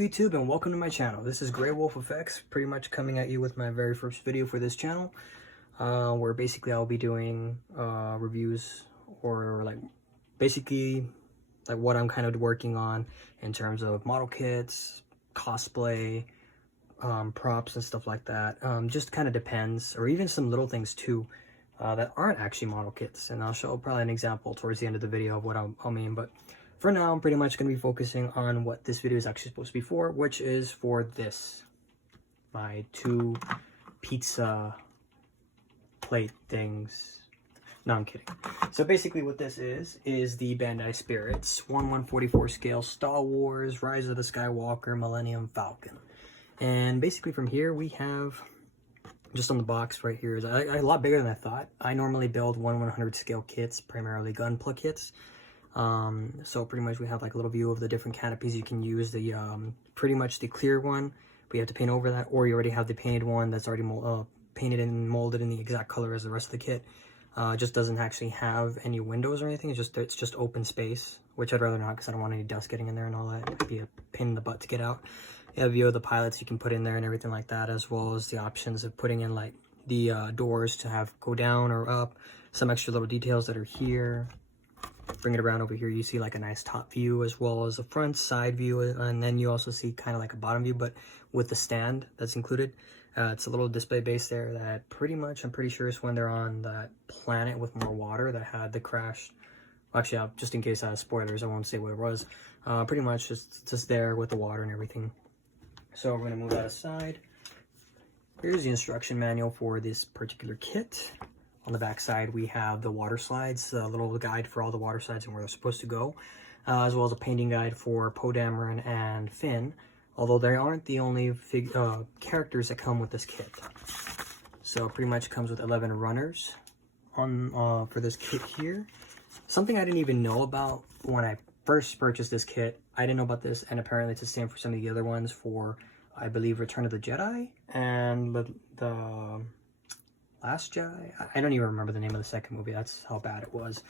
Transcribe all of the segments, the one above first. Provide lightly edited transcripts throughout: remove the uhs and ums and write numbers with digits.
YouTube and welcome to my channel. This is Grey Wolf Effects, pretty much coming at you with my very first video for this channel, where basically I'll be doing reviews or basically what I'm kind of working on in terms of model kits, cosplay, props and stuff like that. Just kind of depends, or even some little things too that aren't actually model kits, and I'll show probably an example towards the end of the video of what I'll mean. But for now, I'm pretty much going to be focusing on what this video is actually supposed to be for, which is for this, my two pizza plate things. No, I'm kidding. So basically what this is the Bandai Spirits 1/144 scale Star Wars Rise of the Skywalker Millennium Falcon. And basically from here we have, just on the box right here, is a lot bigger than I thought. I normally build 1/100 scale kits, primarily gunpla kits. So pretty much we have like a little view of the different canopies you can use. The pretty much the clear one, but you have to paint over that, or you already have the painted one that's already painted and molded in the exact color as the rest of the kit. Just doesn't actually have any windows or anything. It's just open space, which I'd rather not, because I don't want any dust getting in there and all that. It'd be a pain in the butt to get out. You have a view of the pilots you can put in there and everything like that, as well as the options of putting in like the doors to have go down or up. Some extra little details that are here. Bring it around over here, you see like a nice top view as well as a front side view, and then you also see kind of like a bottom view, but with the stand that's included. It's a little display base there that pretty much, I'm pretty sure is when they're on that planet with more water that had the crash. Actually, just in case I have spoilers, I won't say what it was. Pretty much just there with the water and everything. So we're going to move that aside. Here's the instruction manual for this particular kit. On the back side, we have the water slides, a little guide for all the water slides and where they're supposed to go, as well as a painting guide for Poe Dameron and Finn, although they aren't the only characters that come with this kit. So it pretty much comes with 11 runners on for this kit here. Something I didn't even know about when I first purchased this kit. I didn't know about this, and apparently it's the same for some of the other ones for, I believe, Return of the Jedi and the Last Jedi. I don't even remember the name of the second movie. That's how bad it was,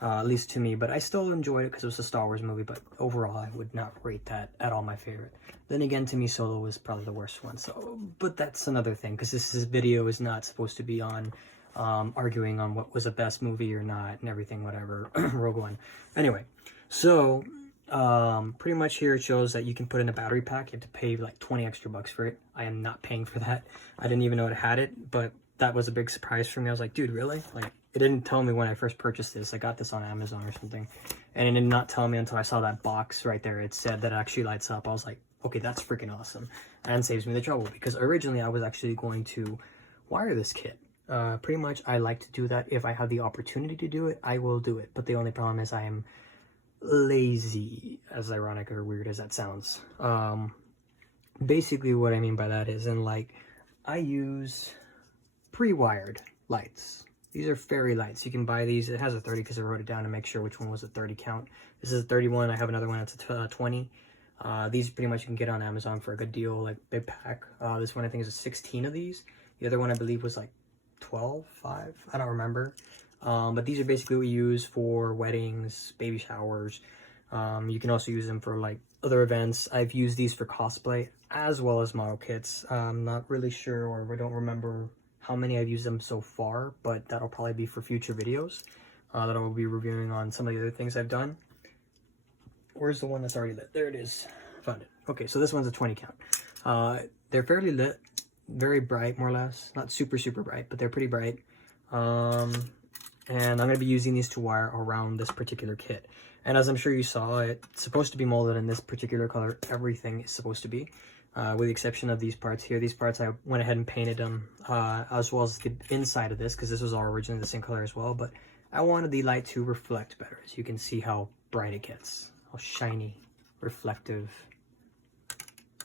at least to me. But I still enjoyed it because it was a Star Wars movie. But overall, I would not rate that at all my favorite. Then again, to me, Solo was probably the worst one. So, but that's another thing, because this video is not supposed to be on arguing on what was the best movie or not and everything, whatever. Rogue One. Anyway, so pretty much here it shows that you can put in a battery pack. You have to pay like 20 extra bucks for it. I am not paying for that. I didn't even know it had it, but that was a big surprise for me. I was like, dude, really? Like, it didn't tell me when I first purchased this. I got this on Amazon or something, and it did not tell me until I saw that box right there. It said that it actually lights up. I was like, okay, that's freaking awesome, and saves me the trouble, because originally I was actually going to wire this kit. Pretty much I like to do that. If I have the opportunity to do it, I will do it. But the only problem is I am lazy, as ironic or weird as that sounds. Basically what I mean by that is, I use pre-wired lights. These are fairy lights. You can buy these. It has a 30 because I wrote it down to make sure which one was a 30 count. This is a 31. I have another one that's a 20. These pretty much you can get on Amazon for a good deal, like big pack. This one I think is a 16 of these. The other one I believe was like 12, 5. I don't remember. But these are basically what we use for weddings, baby showers. You can also use them for like other events. I've used these for cosplay as well as model kits. I'm not really sure, or I don't remember how many I've used them so far, but that'll probably be for future videos that I will be reviewing on some of the other things I've done. Where's the one that's already lit? There it is. Found it. Okay, so this one's a 20 count. They're fairly lit, very bright, more or less. Not super bright, but they're pretty bright. And I'm going to be using these to wire around this particular kit. And as I'm sure you saw, it's supposed to be molded in this particular color. Everything is supposed to be. With the exception of these parts here. These parts I went ahead and painted them, as well as the inside of this, because this was all originally the same color as well, but I wanted the light to reflect better, so you can see how bright it gets, how shiny, reflective.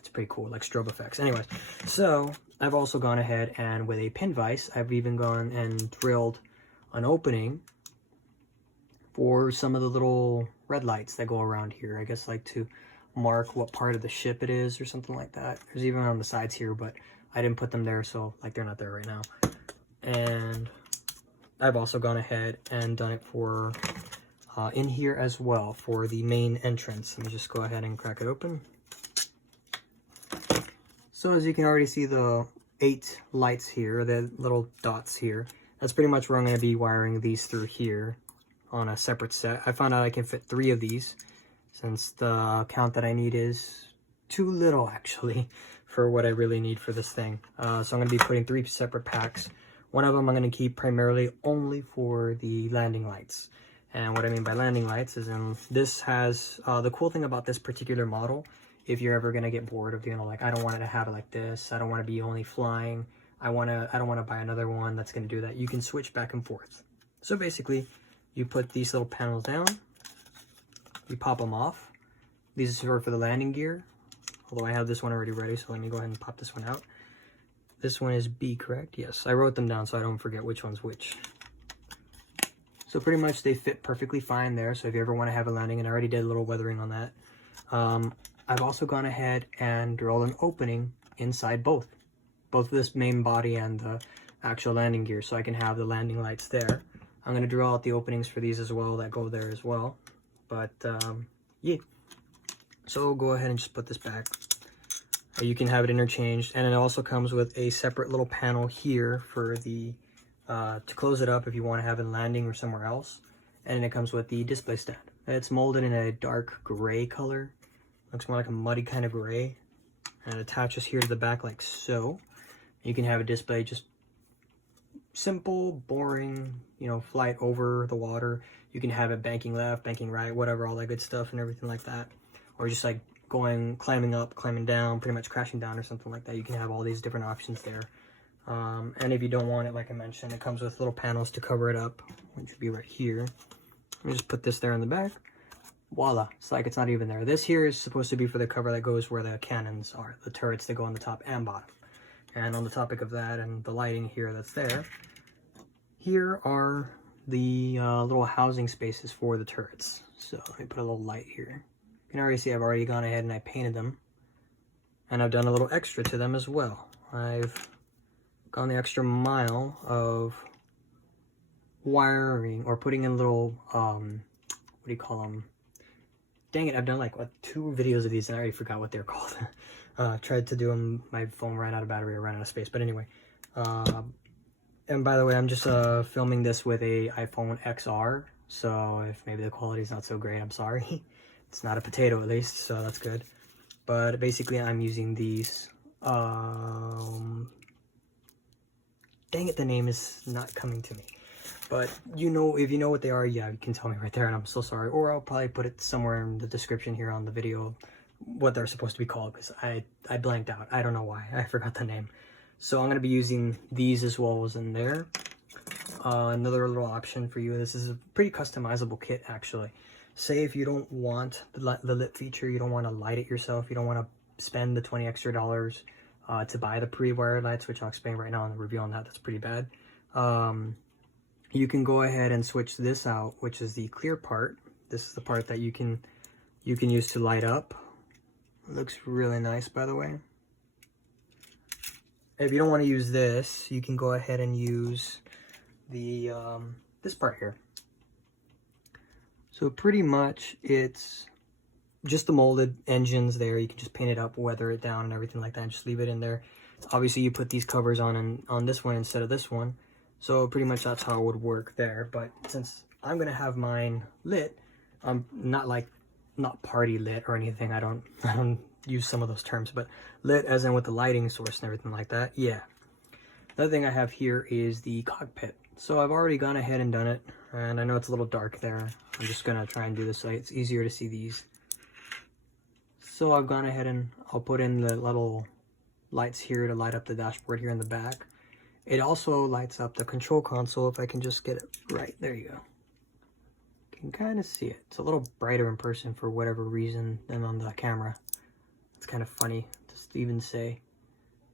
It's pretty cool, like strobe effects. Anyways, so I've also gone ahead and with a pin vise, I've even gone and drilled an opening for some of the little red lights that go around here, I guess, like to mark what part of the ship it is or something like that. There's even on the sides here, but I didn't put them there, so like they're not there right now. And I've also gone ahead and done it for in here as well for the main entrance. Let me just go ahead and crack it open. So as you can already see, the 8 lights here, the little dots here, that's pretty much where I'm going to be wiring these through here on a separate set. I found out I can fit 3 of these since the count that I need is too little actually for what I really need for this thing. So I'm going to be putting 3 separate packs. One of them I'm going to keep primarily only for the landing lights. And what I mean by landing lights is this has, the cool thing about this particular model, if you're ever going to get bored of, like, I don't want it to have it like this, I don't want to be only flying, I don't want to buy another one that's going to do that, you can switch back and forth. So basically, you put these little panels down, you pop them off. These are for the landing gear, although I have this one already ready, so let me go ahead and pop this one out. This one is B, correct? Yes, I wrote them down so I don't forget which one's which. So pretty much they fit perfectly fine there, so if you ever want to have a landing, and I already did a little weathering on that. I've also gone ahead and drilled an opening inside both this main body and the actual landing gear, so I can have the landing lights there. I'm going to drill out the openings for these as well that go there as well. But yeah, so go ahead and just put this back. You can have it interchanged, and it also comes with a separate little panel here for the to close it up if you want to have it landing or somewhere else. And it comes with the display stand. It's molded in a dark gray color. Looks more like a muddy kind of gray, and it attaches here to the back like so. You can have a display, just simple, boring, flight over the water. You can have it banking left, banking right, whatever, all that good stuff and everything like that. Or just like climbing up, climbing down, pretty much crashing down or something like that. You can have all these different options there. And if you don't want it, like I mentioned, it comes with little panels to cover it up, which would be right here. Let me just put this there in the back. Voila, it's like it's not even there. This here is supposed to be for the cover that goes where the cannons are, the turrets that go on the top and bottom. And on the topic of that and the lighting here that's there, here are the little housing spaces for the turrets. So let me put a little light here. You can already see I've already gone ahead and I painted them. And I've done a little extra to them as well. I've gone the extra mile of wiring or putting in little, what do you call them? Dang it, I've done like 2 videos of these and I already forgot what they're called. Tried to do them, my phone ran out of battery or ran out of space, but anyway. And by the way, I'm just filming this with a iPhone XR, so if maybe the quality's not so great, I'm sorry. It's not a potato at least, so that's good. But basically I'm using these, dang it, the name is not coming to me. But if you know what they are, yeah, you can tell me right there, and I'm so sorry. Or I'll probably put it somewhere in the description here on the video, what they're supposed to be called, because I blanked out. I don't know why. I forgot the name. So I'm going to be using these as well as in there. Another little option for you. This is a pretty customizable kit, actually. Say if you don't want the lit feature, you don't want to light it yourself, you don't want to spend the $20 extra to buy the pre-wired lights, which I'll explain right now in the review on that. That's pretty bad. You can go ahead and switch this out, which is the clear part. This is the part that you can use to light up. It looks really nice, by the way. If you don't want to use this, you can go ahead and use the this part here. So pretty much it's just the molded engines there. You can just paint it up, weather it down and everything like that, and just leave it in there. Obviously you put these covers on this one instead of this one. So pretty much that's how it would work there. But since I'm gonna have mine lit, not party lit or anything. I don't use some of those terms, but lit as in with the lighting source and everything like that. Yeah. Another thing I have here is the cockpit. So I've already gone ahead and done it, and I know it's a little dark there. I'm just gonna try and do this so it's easier to see these. So I've gone ahead and I'll put in the little lights here to light up the dashboard here in the back. It also lights up the control console if I can just get it right. There you go. You can kind of see it. It's a little brighter in person for whatever reason than on the camera. It's kind of funny to even say.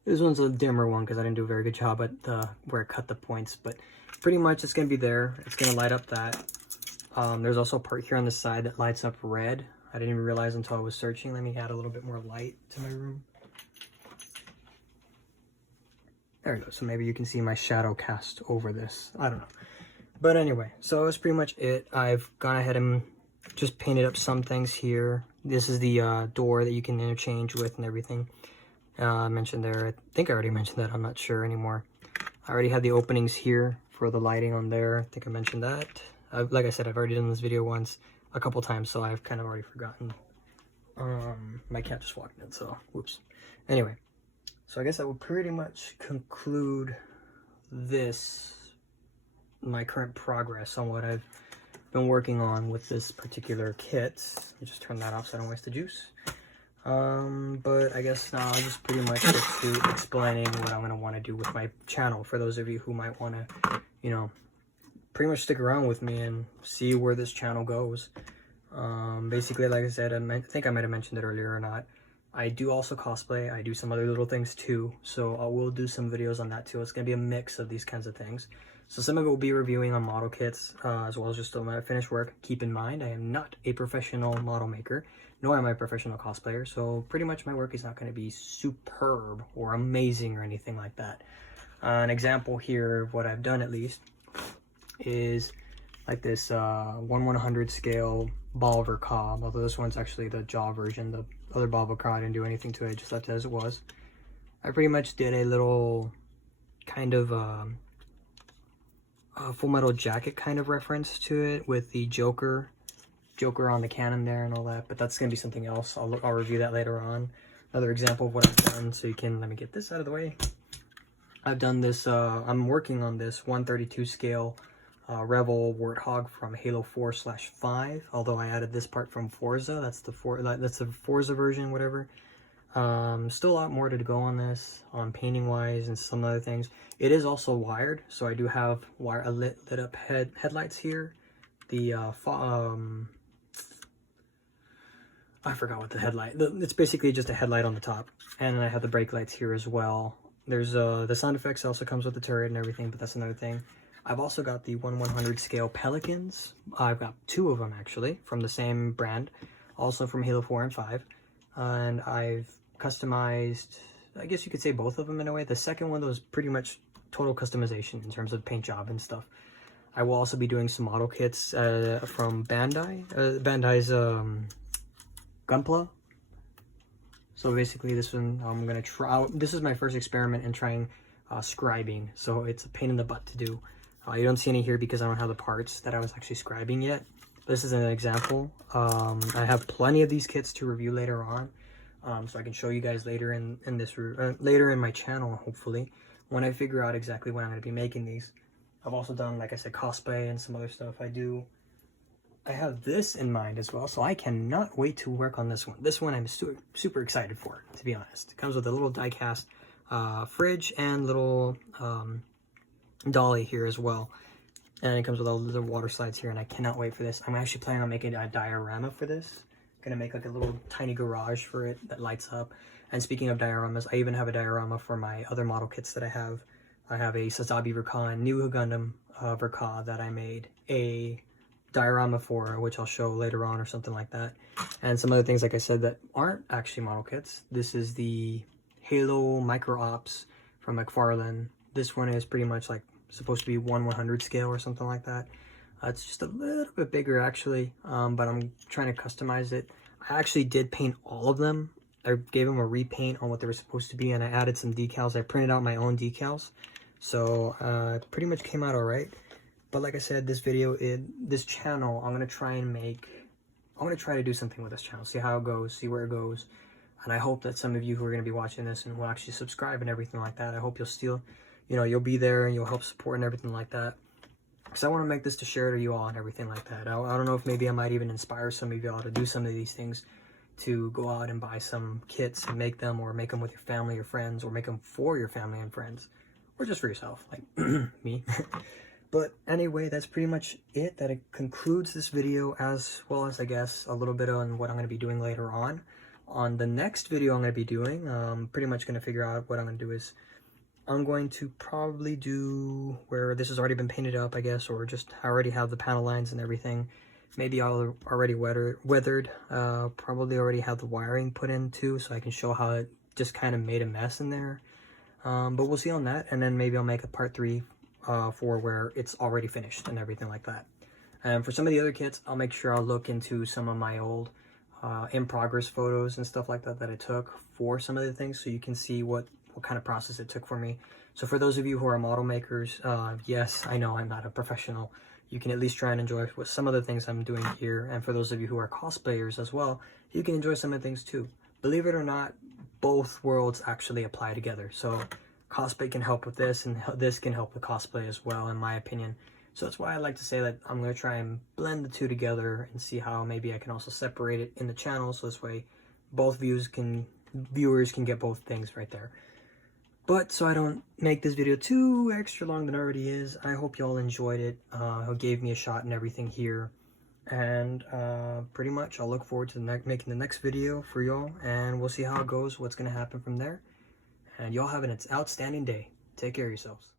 This one's a dimmer one because I didn't do a very good job at where I cut the points, but pretty much it's going to be there. It's going to light up that. There's also a part here on the side that lights up red. I didn't even realize until I was searching. Let me add a little bit more light to my room. There we go. So maybe you can see my shadow cast over this. I don't know. But anyway, so that's pretty much it. I've gone ahead and just painted up some things here. This is the door that you can interchange with and everything. I mentioned there. I think I already mentioned that. I'm not sure anymore. I already have the openings here for the lighting on there. I think I mentioned that. Like I said, I've already done this video once, a couple times, so I've kind of already forgotten. My cat just walked in, so whoops. Anyway, so I guess that will pretty much conclude my current progress on what I've been working on with this particular kit. Let me just turn that off so I don't waste the juice. But I guess now I'll just pretty much get to explaining what I'm going to want to do with my channel for those of you who might want to, you know, pretty much stick around with me and see where this channel goes. Basically, like I said, I think I might have mentioned it earlier or not, I do also cosplay. I do some other little things too, so I will do some videos on that too. It's going to be a mix of these kinds of things. So some of it will be reviewing on model kits, as well as just on my finished work. Keep in mind, I am not a professional model maker, nor am I a professional cosplayer, so pretty much my work is not going to be superb or amazing or anything like that. An example here of what I've done, at least, is like this 1/100 scale ball Verka, although this one's actually the jaw version. The other ball Verka, I didn't do anything to it, just left it as it was. I pretty much did a little kind of Full Metal Jacket kind of reference to it with the Joker on the cannon there and all that, but that's gonna be something else. I'll review that later on. Another example of what I've done, so you can, let me get this out of the way. I've done this, I'm working on this 1/32 scale Rebel Warthog from Halo 4/5, although I added this part from Forza. That's the Forza version, whatever. Still a lot more to go on this, on painting wise and some other things. It is also wired, so I do have lit up headlights here. The I forgot what the headlight. It's basically just a headlight on the top, and I have the brake lights here as well. There's the sound effects also comes with the turret and everything, but that's another thing. I've also got the 1/100 scale Pelicans. I've got 2 of them actually from the same brand, also from Halo 4 and 5, and I've customized, I guess you could say, both of them in a way. The second one was pretty much total customization in terms of paint job and stuff. I will also be doing some model kits from Bandai. Bandai's Gunpla. So basically this one I'm going to try out. This is my first experiment in trying scribing, so it's a pain in the butt to do. You don't see any here because I don't have the parts that I was actually scribing yet. This is an example. I have plenty of these kits to review later on, so I can show you guys later in later in my channel, hopefully, when I figure out exactly when I'm going to be making these. I've also done, like I said, cosplay and some other stuff. I have this in mind as well, so I cannot wait to work on this one. This one I'm super excited for, to be honest. It comes with a little die-cast fridge and little dolly here as well, and it comes with all the little water slides here, and I cannot wait for this. I'm actually planning on making a diorama for this. I'm gonna make like a little tiny garage for it that lights up. And speaking of dioramas, I even have a diorama for my other model kits that I have. I have a Sazabi Verka and New Gundam Verka that I made a diorama for, which I'll show later on or something like that. And some other things, like I said, that aren't actually model kits. This is the Halo Micro Ops from McFarlane. This one is pretty much like supposed to be 1/100 scale or something like that. It's just a little bit bigger actually, but I'm trying to customize it. I actually did paint all of them. I gave them a repaint on what they were supposed to be, and I added some decals. I printed out my own decals, so it pretty much came out all right. But like I said, this channel, I'm gonna try to do something with this channel, see how it goes, see where it goes. And I hope that some of you who are gonna be watching this and will actually subscribe and everything like that, I hope you'll still, you'll be there and you'll help support and everything like that. Because I want to make this to share to you all and everything like that. I don't know if maybe I might even inspire some of y'all to do some of these things, to go out and buy some kits and make them, or make them with your family or friends, or make them for your family and friends, or just for yourself, like me. But anyway, that's pretty much it. That concludes this video, as well as, I guess, a little bit on what I'm going to be doing later on. On the next video I'm going to be doing, pretty much going to figure out what I'm going to do is, I'm going to probably do where this has already been painted up, I guess, or just I already have the panel lines and everything. Maybe I'll already weathered, probably already have the wiring put in too, so I can show how it just kind of made a mess in there. But we'll see on that, and then maybe I'll make a part 3 for where it's already finished and everything like that. And for some of the other kits, I'll make sure I'll look into some of my old in progress photos and stuff like that that I took for some of the things, so you can see what kind of process it took for me. So for those of you who are model makers, yes, I know I'm not a professional. You can at least try and enjoy what some of the things I'm doing here. And for those of you who are cosplayers as well, you can enjoy some of the things too. Believe it or not, both worlds actually apply together. So cosplay can help with this, and this can help with cosplay as well, in my opinion. So that's why I like to say that I'm going to try and blend the two together and see how maybe I can also separate it in the channel, so this way both viewers can get both things right there. But so I don't make this video too extra long than it already is, I hope y'all enjoyed it, who gave me a shot and everything here. And pretty much I'll look forward to making the next video for y'all, and we'll see how it goes, what's going to happen from there. And y'all have an outstanding day. Take care of yourselves.